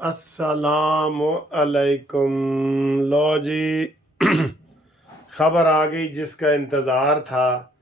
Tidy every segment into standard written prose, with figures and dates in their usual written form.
अस्सलामु अलैकुम। लो जी खबर आ गई जिसका इंतज़ार था,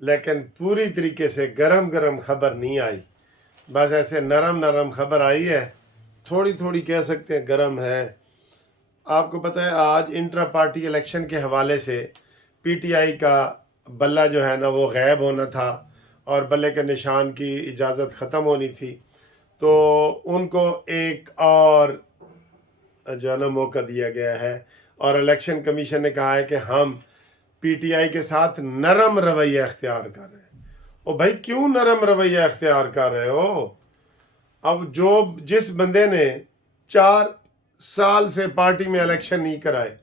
लेकिन पूरी तरीके से गरम गरम खबर नहीं आई। बस ऐसे नरम नरम खबर आई है, थोड़ी थोड़ी कह सकते हैं गरम है। आपको पता है आज इंट्रा पार्टी इलेक्शन के हवाले से पीटीआई का बल्ला जो है ना वो गायब होना था और बल्ले के निशान की इजाज़त ख़त्म होनी थी, तो उनको एक और जो है ना मौका दिया गया है। और इलेक्शन कमीशन ने कहा है कि हम पीटीआई के साथ नरम रवैया अख्तियार कर रहे हैं। ओ भाई, क्यों नरम रवैया अख्तियार कर रहे हो? अब जिस बंदे ने 4 साल से पार्टी में इलेक्शन नहीं कराए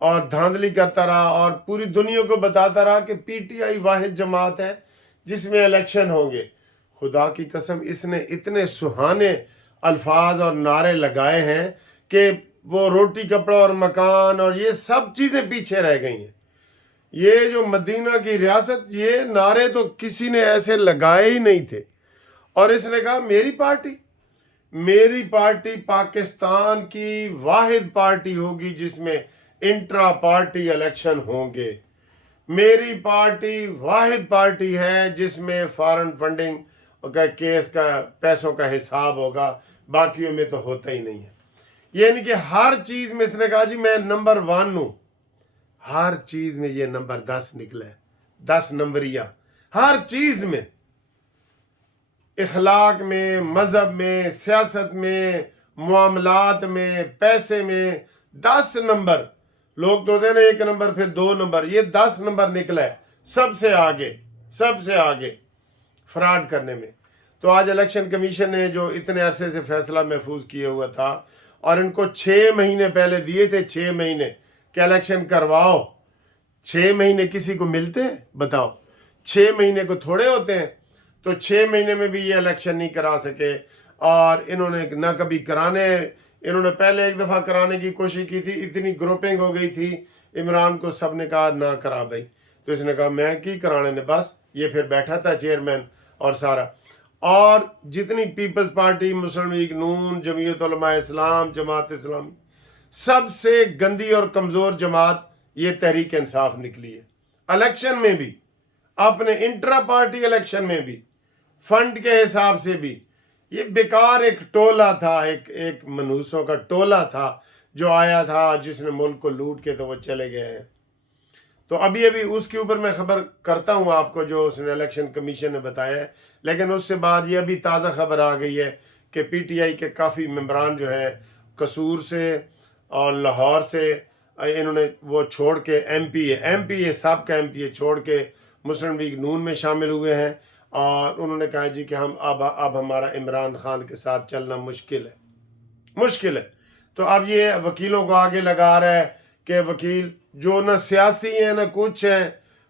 और धांधली करता रहा और पूरी दुनिया को बताता रहा कि पीटीआई वाहिद जमात है जिसमें इलेक्शन होंगे, खुदा की कसम इसने इतने सुहाने अल्फाज और नारे लगाए हैं कि वो रोटी कपड़ा और मकान और ये सब चीज़ें पीछे रह गई हैं। ये जो मदीना की रियासत, ये नारे तो किसी ने ऐसे लगाए ही नहीं थे। और इसने कहा मेरी पार्टी पाकिस्तान की वाहिद पार्टी होगी जिसमें इंट्रा पार्टी इलेक्शन होंगे। मेरी पार्टी वाहिद पार्टी है जिसमें फॉरेन फंडिंग का केस का पैसों का हिसाब होगा, बाकियों में तो होता ही नहीं है। यानी कि हर चीज़ में इसने कहा जी मैं नंबर 1 हूँ, हर चीज़ में ये नंबर 10 निकला है, 10 नंबरिया हर चीज़ में, इखलाक में, मज़हब में, सियासत में, मामलात में, पैसे में 10 नंबर। लोग तो होते हैं ना 1 नंबर फिर 2 नंबर, ये 10 नंबर निकला है, सबसे आगे फ्रॉड करने में। तो आज इलेक्शन कमीशन ने जो इतने अरसे से फैसला महफूज किया हुआ था और इनको 6 महीने पहले दिए थे, 6 महीने कि इलेक्शन करवाओ। 6 महीने किसी को मिलते हैं बताओ? 6 महीने को थोड़े होते हैं। तो 6 महीने में भी ये इलेक्शन नहीं करा सके और इन्होंने ना कभी कराने, इन्होंने पहले एक दफ़ा कराने की कोशिश की थी, इतनी ग्रुपिंग हो गई थी इमरान को, सब ने कहा ना करा भाई। तो इसने कहा मैं की कराने ने, बस ये फिर बैठा था चेयरमैन और सारा। और जितनी पीपल्स पार्टी, मुस्लिम लीग नून, जमीयत उलमा इस्लाम, जमात इस्लामी, सबसे गंदी और कमज़ोर जमात ये तहरीक इंसाफ निकली है। इलेक्शन में भी, अपने इंट्रा पार्टी इलेक्शन में भी, फंड के हिसाब से भी ये बेकार एक टोला था, एक मनहूसों का टोला था जो आया था, जिसने मुल्क को लूट के तो वो चले गए हैं। तो अभी उसके ऊपर मैं खबर करता हूँ आपको जो उसने इलेक्शन कमीशन ने बताया है। लेकिन उससे बाद ये अभी ताज़ा खबर आ गई है कि पीटीआई के काफ़ी मेंबरान जो है कसूर से और लाहौर से, इन्होंने वो छोड़ के एमपीए साहब का एमपीए छोड़ के मुस्लिम लीग नून में शामिल हुए हैं। और उन्होंने कहा जी कि हम अब हमारा इमरान खान के साथ चलना मुश्किल है। तो अब ये वकीलों को आगे लगा रहा है कि वकील जो ना सियासी हैं ना कुछ हैं,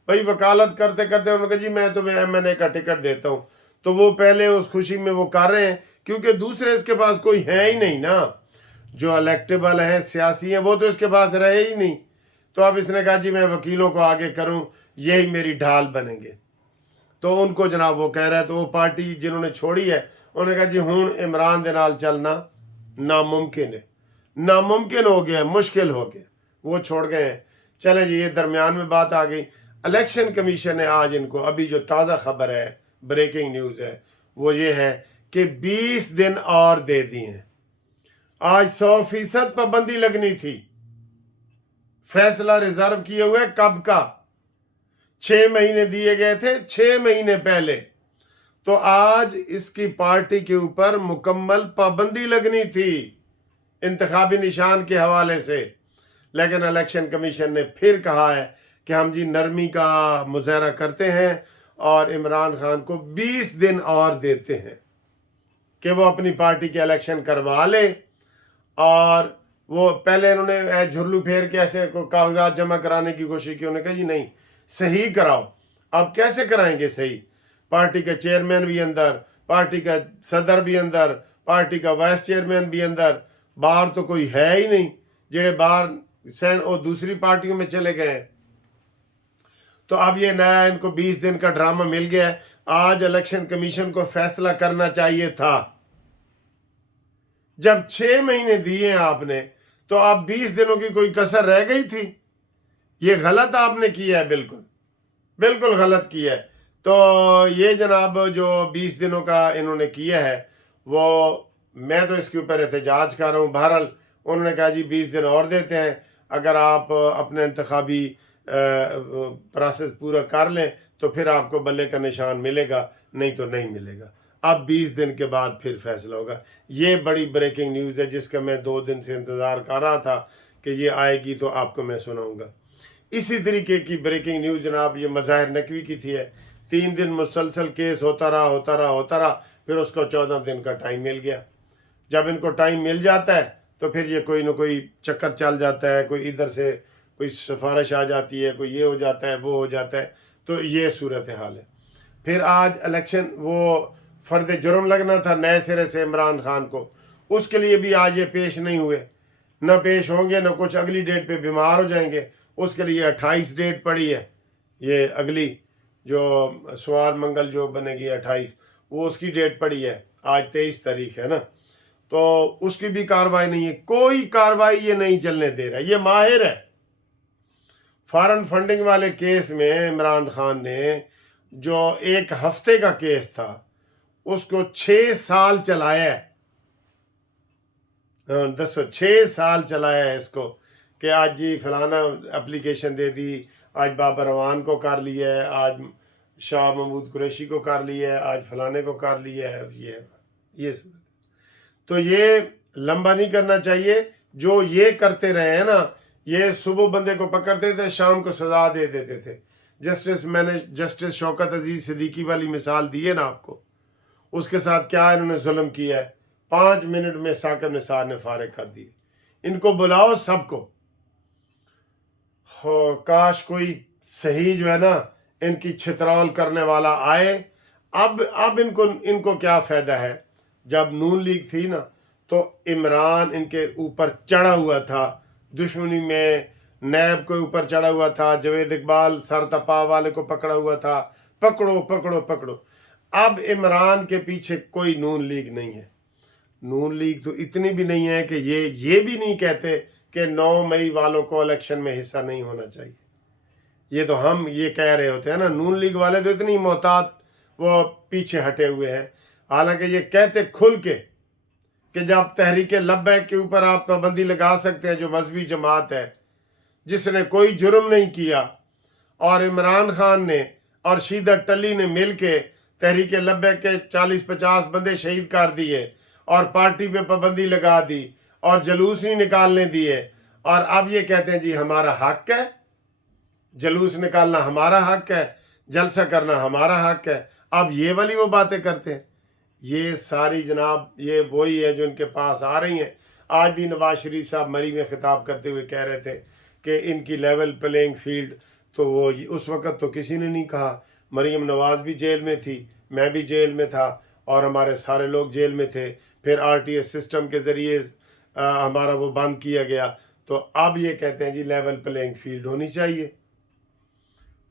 भाई वकालत करते करते उन्होंने कहा जी मैं तुम्हें एमएनए का टिकट देता हूँ। तो वो पहले उस खुशी में वो कर रहे हैं क्योंकि दूसरे इसके पास कोई है ही नहीं ना, जो इलेक्टेबल हैं, सियासी हैं, वो तो इसके पास रहे ही नहीं। तो अब इसने कहा जी मैं वकीलों को आगे करूँ, यही मेरी ढाल बनेंगे। तो उनको जनाब वो कह रहा है, तो वो पार्टी जिन्होंने छोड़ी है उन्होंने कहा जी हूँ इमरान दे नाल चलना नामुमकिन हो गया, मुश्किल हो गया, वो छोड़ गए हैं। चले जी, ये दरमियान में बात आ गई। इलेक्शन कमीशन ने आज इनको, अभी जो ताज़ा खबर है, ब्रेकिंग न्यूज़ है, वो ये है कि 20 दिन और दे दिए हैं। आज 100% पाबंदी लगनी थी, फैसला रिजर्व किए हुए कब का, 6 महीने दिए गए थे 6 महीने पहले। तो आज इसकी पार्टी के ऊपर मुकम्मल पाबंदी लगनी थी इंतखाबी निशान के हवाले से। लेकिन इलेक्शन कमीशन ने फिर कहा है कि हम जी नरमी का मुजाहरा करते हैं और इमरान खान को 20 दिन और देते हैं कि वो अपनी पार्टी के इलेक्शन करवा ले। और वो पहले इन्होंने झुर्लू फेर के ऐसे कागजात जमा कराने की कोशिश की, उन्होंने कहा जी नहीं, सही कराओ। अब कैसे कराएंगे सही? पार्टी का चेयरमैन भी अंदर, पार्टी का सदर भी अंदर, पार्टी का वाइस चेयरमैन भी अंदर, बाहर तो कोई है ही नहीं, जेड़े बाहर सैन और दूसरी पार्टियों में चले गए। तो अब ये नया इनको 20 दिन का ड्रामा मिल गया है। आज इलेक्शन कमीशन को फैसला करना चाहिए था जब 6 महीने दिए आपने तो आप 20 दिनों की कोई कसर रह गई थी? ये गलत आपने किया है, बिल्कुल बिल्कुल गलत किया है। तो ये जनाब जो 20 दिनों का इन्होंने किया है, वो मैं तो इसके ऊपर एहतजाज कर रहा हूँ। बहरहाल उन्होंने कहा जी 20 दिन और देते हैं, अगर आप अपने इंतखाबी प्रोसेस पूरा कर लें तो फिर आपको बल्ले का निशान मिलेगा, नहीं तो नहीं मिलेगा। अब 20 दिन के बाद फिर फैसला होगा। ये बड़ी ब्रेकिंग न्यूज़ है जिसका मैं 2 दिन से इंतज़ार कर रहा था कि ये आएगी तो आपको मैं सुनाऊंगा। इसी तरीके की ब्रेकिंग न्यूज़ जनाब ये मज़ाहिर नकवी की थी है। 3 दिन मुसलसल केस होता रहा, फिर उसको 14 दिन का टाइम मिल गया। जब इनको टाइम मिल जाता है तो फिर ये कोई ना कोई चक्कर चल जाता है, कोई इधर से कोई सिफारिश आ जाती है, कोई ये हो जाता है, वो हो जाता है। तो ये सूरत हाल है। फिर आज इलेक्शन, वो फर्द जुर्म लगना था नए सिरे से इमरान खान को, उसके लिए भी आज ये पेश नहीं हुए, न पेश होंगे, न कुछ अगली डेट पे बीमार हो जाएंगे। उसके लिए 28 डेट पड़ी है, ये अगली जो सवाल मंगल जो बनेगी 28, वो उसकी डेट पड़ी है। आज 23 तारीख है ना, तो उसकी भी कार्रवाई नहीं है। कोई कार्रवाई ये नहीं चलने दे रहा। ये माहिर है। फॉरेन फंडिंग वाले केस में इमरान खान ने जो 1 हफ्ते का केस था उसको 6 साल चलाया है। दसो 6 साल चलाया है इसको कि आज जी फलाना एप्लीकेशन दे दी, आज बाबर रवान को कर लिया है, आज शाह महमूद कुरैशी को कर लिया है, आज फलाने को कर लिया है। ये सूरत। तो ये लंबा नहीं करना चाहिए। जो ये करते रहे हैं ना, ये सुबह बंदे को पकड़ते थे, शाम को सजा दे देते थे। मैंने जस्टिस शौकत अजीज सिद्दीकी वाली मिसाल दी है ना आपको, उसके साथ क्या इन्होंने जुल्म किया है। 5 मिनट में साकिब निसार ने फारिग कर दिए। इनको बुलाओ सबको। हो काश कोई सही जो है ना इनकी छितरौल करने वाला आए। अब इनको क्या फायदा है। जब नून लीग थी ना तो इमरान इनके ऊपर चढ़ा हुआ था, दुश्मनी में नैब के ऊपर चढ़ा हुआ था, जवेद इकबाल सर तपा वाले को पकड़ा हुआ था, पकड़ो पकड़ो पकड़ो। अब इमरान के पीछे कोई नून लीग नहीं है। नून लीग तो इतनी भी नहीं है कि ये भी नहीं कहते कि 9 मई वालों को इलेक्शन में हिस्सा नहीं होना चाहिए। ये तो हम ये कह रहे होते हैं ना, नून लीग वाले तो इतनी मोहतात वो पीछे हटे हुए हैं। हालांकि ये कहते खुल के कि जब तहरीक लब्बैक के ऊपर आप पाबंदी लगा सकते हैं, जो मजहबी जमात है जिसने कोई जुर्म नहीं किया, और इमरान खान ने और शीदा टली ने मिल के तहरीक लब्बैक के 40-50 बंदे शहीद कर दिए और पार्टी पे पाबंदी लगा दी और जलूस नहीं निकालने दिए, और अब ये कहते हैं जी हमारा हक है, जलूस निकालना हमारा हक है, जलसा करना हमारा हक है। अब ये वाली वो बातें करते हैं। ये सारी जनाब ये वही है जो इनके पास आ रही हैं। आज भी नवाज शरीफ साहब मरी में खिताब करते हुए कह रहे थे कि इनकी लेवल प्लेइंग फील्ड, तो वो उस वक़्त तो किसी ने नहीं कहा। मरीम नवाज भी जेल में थी, मैं भी जेल में था, और हमारे सारे लोग जेल में थे। फिर आरटीएस सिस्टम के ज़रिए हमारा वो बंद किया गया। तो अब ये कहते हैं जी लेवल प्लेइंग फील्ड होनी चाहिए।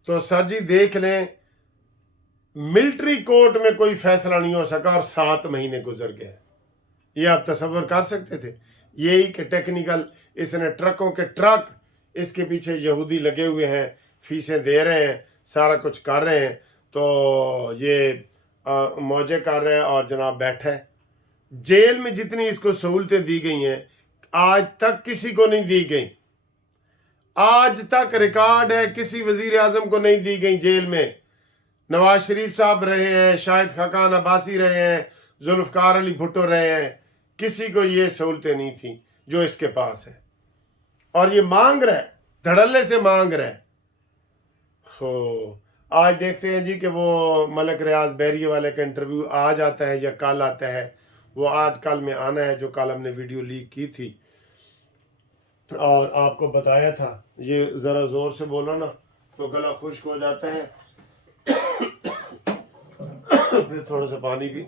तो सर जी देख लें, मिलिट्री कोर्ट में कोई फैसला नहीं हो सका और 7 महीने गुजर गए। ये आप तसव्वुर कर सकते थे? यही कि टेक्निकल, इसने ट्रकों के ट्रक, इसके पीछे यहूदी लगे हुए हैं, फीसें दे रहे हैं, सारा कुछ कर रहे हैं, तो ये मौजे कर रहे हैं और जनाब बैठा है। जेल में जितनी इसको सहूलतें दी गई हैं आज तक किसी को नहीं दी गई। आज तक रिकॉर्ड है किसी वजीर आजम को नहीं दी गई। जेल में नवाज शरीफ साहब रहे हैं, शाहिद खाकान अब्बासी रहे हैं, जुल्फकार अली भुट्टो रहे हैं, किसी को ये सहूलतें नहीं थी जो इसके पास है। और ये मांग रहा है, धड़ल्ले से मांग रहा है। तो आज देखते हैं जी कि वो मलक रियाज बहरिया वाले का इंटरव्यू आज आता है या कल आता है। वो आज कल में आना है, जो कल हमने वीडियो लीक की थी और आपको बताया था। ये ज़रा ज़ोर से बोलो ना तो गला खुश्क हो जाता है। फिर थोड़ा सा पानी भी।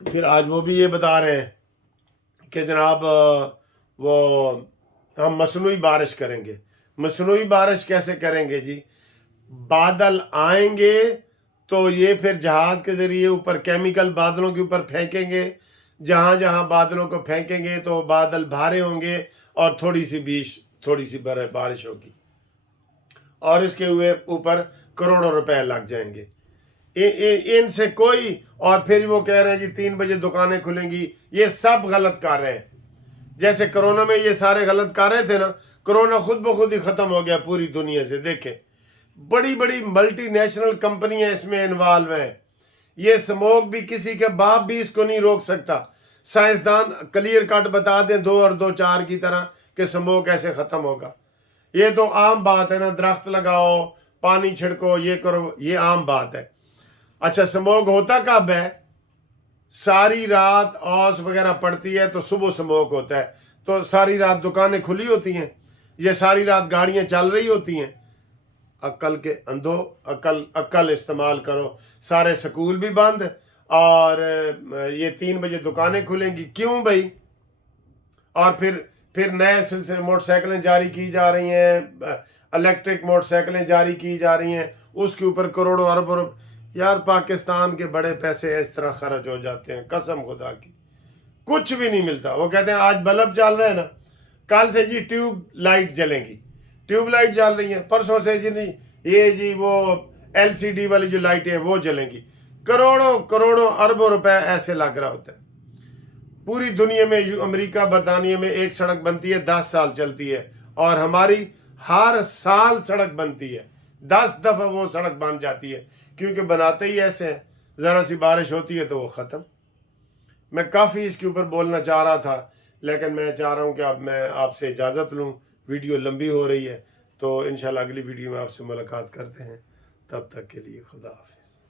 फिर आज वो भी ये बता रहे हैं कि जनाब वो हम मसनूई बारिश करेंगे। मसनूई बारिश कैसे करेंगे जी? बादल आएंगे तो ये फिर जहाज के जरिए ऊपर केमिकल बादलों के ऊपर फेंकेंगे, जहां जहां बादलों को फेंकेंगे तो बादल भारे होंगे और थोड़ी सी बारिश होगी और इसके ऊपर करोड़ों रुपए लग जाएंगे। इनसे कोई, और फिर वो कह रहे हैं जी 3 बजे दुकानें खुलेंगी, ये सब गलत कर रहे हैं। जैसे कोरोना में ये सारे गलत कर रहे थे ना, कोरोना खुद ब खुद ही खत्म हो गया पूरी दुनिया से। देखे बड़ी बड़ी मल्टीनेशनल कंपनियां इसमें इन्वॉल्व हैं। ये स्मोक भी किसी के बाप भी इसको नहीं रोक सकता। साइंसदान क्लियर कट बता दें 2 और 2 4 की तरह कि स्मोक ऐसे खत्म होगा। ये तो आम बात है ना, दरख्त लगाओ, पानी छिड़को, ये करो, ये आम बात है। अच्छा, स्मोक होता कब है? सारी रात औस वगैरह पड़ती है तो सुबह स्मोक होता है, तो सारी रात दुकानें खुली होती हैं, ये सारी रात गाड़ियां चल रही होती हैं। अक्ल के अंधो, अक्ल इस्तेमाल करो। सारे स्कूल भी बंद और ये 3 बजे दुकानें खुलेंगी, क्यों भाई? और फिर नए सिलसिले मोटरसाइकिलें जारी की जा रही हैं, इलेक्ट्रिक मोटरसाइकिलें जारी की जा रही हैं, उसके ऊपर करोड़ों अरबों। यार पाकिस्तान के बड़े पैसे इस तरह खर्च हो जाते हैं, कसम खुदा की कुछ भी नहीं मिलता। वो कहते हैं आज बल्ब चल रहे हैं ना, कल से जी ट्यूब लाइट जलेंगी, ट्यूब लाइट जल रही है, परसों से जी नहीं ये जी वो LCD वाली जो लाइटें हैं वो जलेंगी। करोड़ों करोड़ों अरबों रुपए ऐसे लग रहा होता है। पूरी दुनिया में, अमेरिका बरतानिया में एक सड़क बनती है 10 साल चलती है, और हमारी हर साल सड़क बनती है, 10 दफा वो सड़क बन जाती है, क्योंकि बनाते ही ऐसे हैं। ज़रा सी बारिश होती है तो वो ख़त्म। मैं काफ़ी इसके ऊपर बोलना चाह रहा था, लेकिन मैं चाह रहा हूँ कि अब मैं आपसे इजाज़त लूँ, वीडियो लंबी हो रही है, तो इंशाल्लाह अगली वीडियो में आपसे मुलाकात करते हैं। तब तक के लिए खुदा हाफिज़।